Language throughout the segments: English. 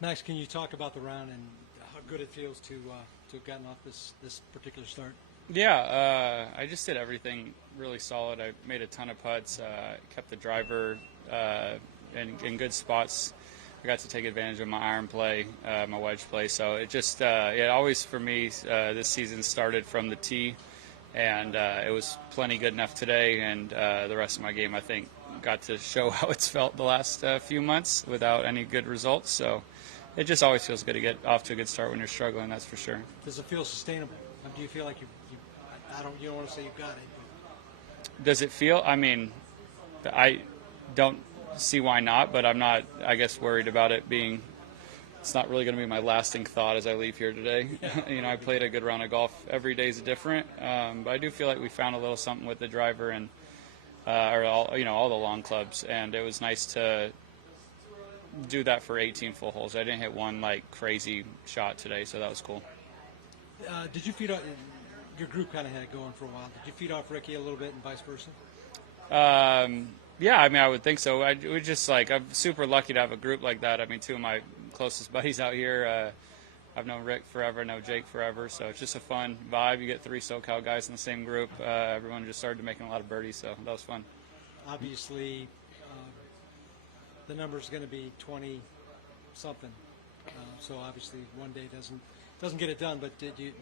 Max, can you talk about the round and how good it feels to have gotten off this particular start? Yeah, I just did everything really solid. I made a ton of putts, kept the driver in good spots. I got to take advantage of my iron play, my wedge play. So it just, it always for me, this season started from the tee, and it was plenty good enough today. And the rest of my game, I think, got to show how it's felt the last few months without any good results. So it just always feels good to get off to a good start when you're struggling, that's for sure. Does it feel sustainable? Do you feel like you don't want to say you've got it, Does it feel? I mean, I don't see why not, but I'm not, I guess, worried about it being. It's not really going to be my lasting thought as I leave here today. I played a good round of golf. Every day is different, but I do feel like we found a little something with the driver and all the long clubs, and it was nice to do that for 18 full holes. I didn't hit one like crazy shot today, so that was cool. Did you feed off? Your group kind of had it going for a while. Did you feed off Ricky a little bit and vice versa? Yeah, I mean, I would think so. I'm super lucky to have a group like that. I mean, two of my closest buddies out here, I've known Rick forever, know Jake forever, so it's just a fun vibe. You get three SoCal guys in the same group. Everyone just started making a lot of birdies, so that was fun. Obviously, the number is going to be 20 something. So obviously, one day doesn't get it done. But did you?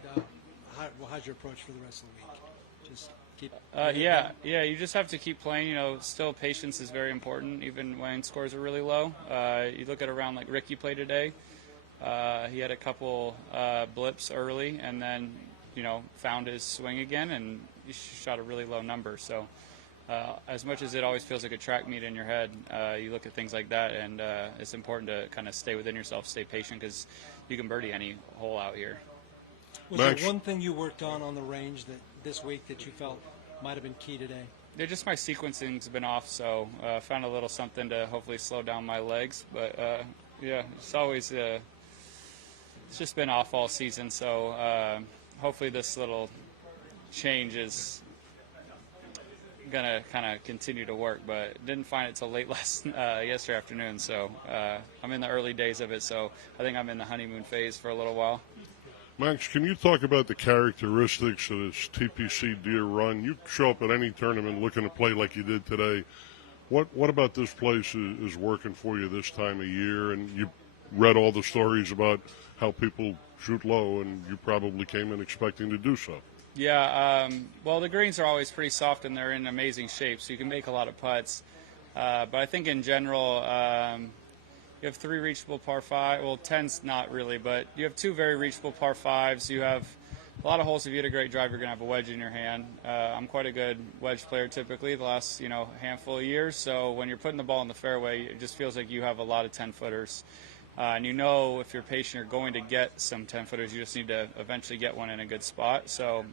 How's your approach for the rest of the week? Just keep. Yeah. You just have to keep playing. Still patience is very important, even when scores are really low. You look at a round like Ricky played today. He had a couple blips early, and then found his swing again, and he shot a really low number. So. As much as it always feels like a track meet in your head, you look at things like that, and it's important to kind of stay within yourself, stay patient, because you can birdie any hole out here. Was there one thing you worked on the range this week that you felt might have been key today? Yeah, just my sequencing's been off, so found a little something to hopefully slow down my legs. But it's always it's just been off all season, so hopefully this little change is gonna kind of continue to work, but didn't find it till late yesterday afternoon. So I'm in the early days of it. So I think I'm in the honeymoon phase for a little while. Max, can you talk about the characteristics of this TPC Deer run? You show up at any tournament looking to play like you did today. What about this place is working for you this time of year? And you read all the stories about how people shoot low, and you probably came in expecting to do so. Yeah, well, the greens are always pretty soft and they're in amazing shape, so you can make a lot of putts. But I think in general, you have 3 reachable par 5. Well, 10's not really, but you have 2 very reachable par 5s. You have a lot of holes. If you hit a great drive, you're going to have a wedge in your hand. I'm quite a good wedge player typically the last handful of years. So when you're putting the ball in the fairway, it just feels like you have a lot of 10-footers. And if you're patient, you're going to get some 10-footers. You just need to eventually get one in a good spot. So,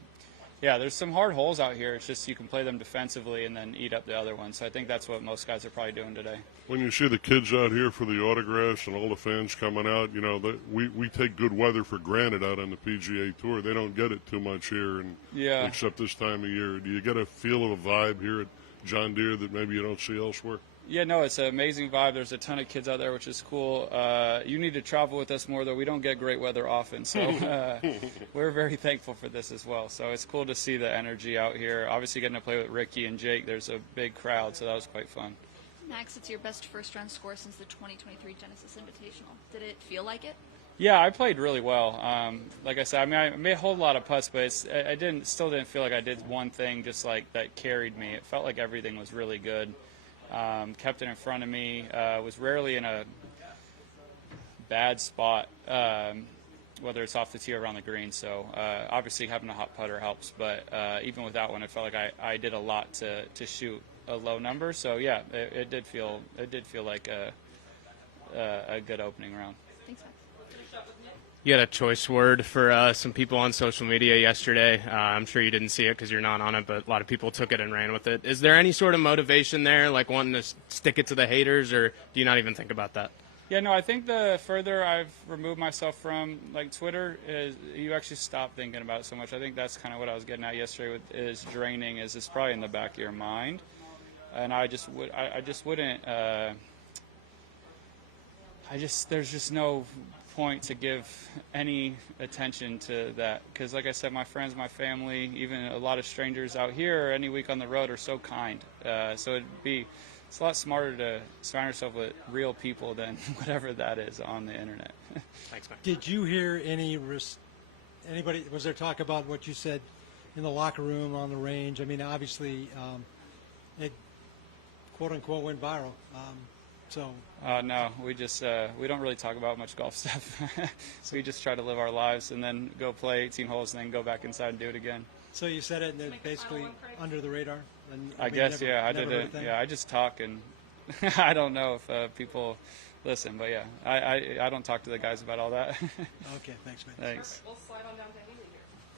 yeah, there's some hard holes out here. It's just you can play them defensively and then eat up the other ones. So I think that's what most guys are probably doing today. When you see the kids out here for the autographs and all the fans coming out, we take good weather for granted out on the PGA Tour. They don't get it too much here, except this time of year. Do you get a feel of a vibe here at John Deere that maybe you don't see elsewhere? Yeah, no, it's an amazing vibe. There's a ton of kids out there, which is cool. You need to travel with us more, though. We don't get great weather often, so we're very thankful for this as well. So it's cool to see the energy out here. Obviously, getting to play with Ricky and Jake, there's a big crowd, so that was quite fun. Max, it's your best first-round score since the 2023 Genesis Invitational. Did it feel like it? Yeah, I played really well. Like I said, I made a whole lot of putts, but I still didn't feel like I did one thing just like that carried me. It felt like everything was really good. Kept it in front of me, was rarely in a bad spot, whether it's off the tee or around the green. So obviously having a hot putter helps, but even with that one, it felt like I did a lot to shoot a low number. So yeah, it did feel like a good opening round. Thanks, Max. You had a choice word for some people on social media yesterday. I'm sure you didn't see it because you're not on it, but a lot of people took it and ran with it. Is there any sort of motivation there, like wanting to stick it to the haters, or do you not even think about that? Yeah, no, I think the further I've removed myself from Twitter, is you actually stop thinking about it so much. I think that's kind of what I was getting at yesterday is draining. It's probably in the back of your mind, and I just wouldn't. there's just no point to give any attention to that, because like I said, my friends, my family, even a lot of strangers out here any week on the road are so kind. So it's a lot smarter to surround yourself with real people than whatever that is on the internet. Thanks, man. Did you hear anybody, was there talk about what you said in the locker room, on the range? I mean, obviously, it quote unquote went viral. No, we just we don't really talk about much golf stuff. So we just try to live our lives and then go play 18 holes and then go back inside and do it again. So you said it, and it's basically under the radar. And, I mean, guess, never- yeah, I never did heard a it. thing? Yeah, I just talk, and I don't know if people listen, but yeah, I don't talk to the guys about all that. Okay, thanks, man. Thanks. We'll slide on down to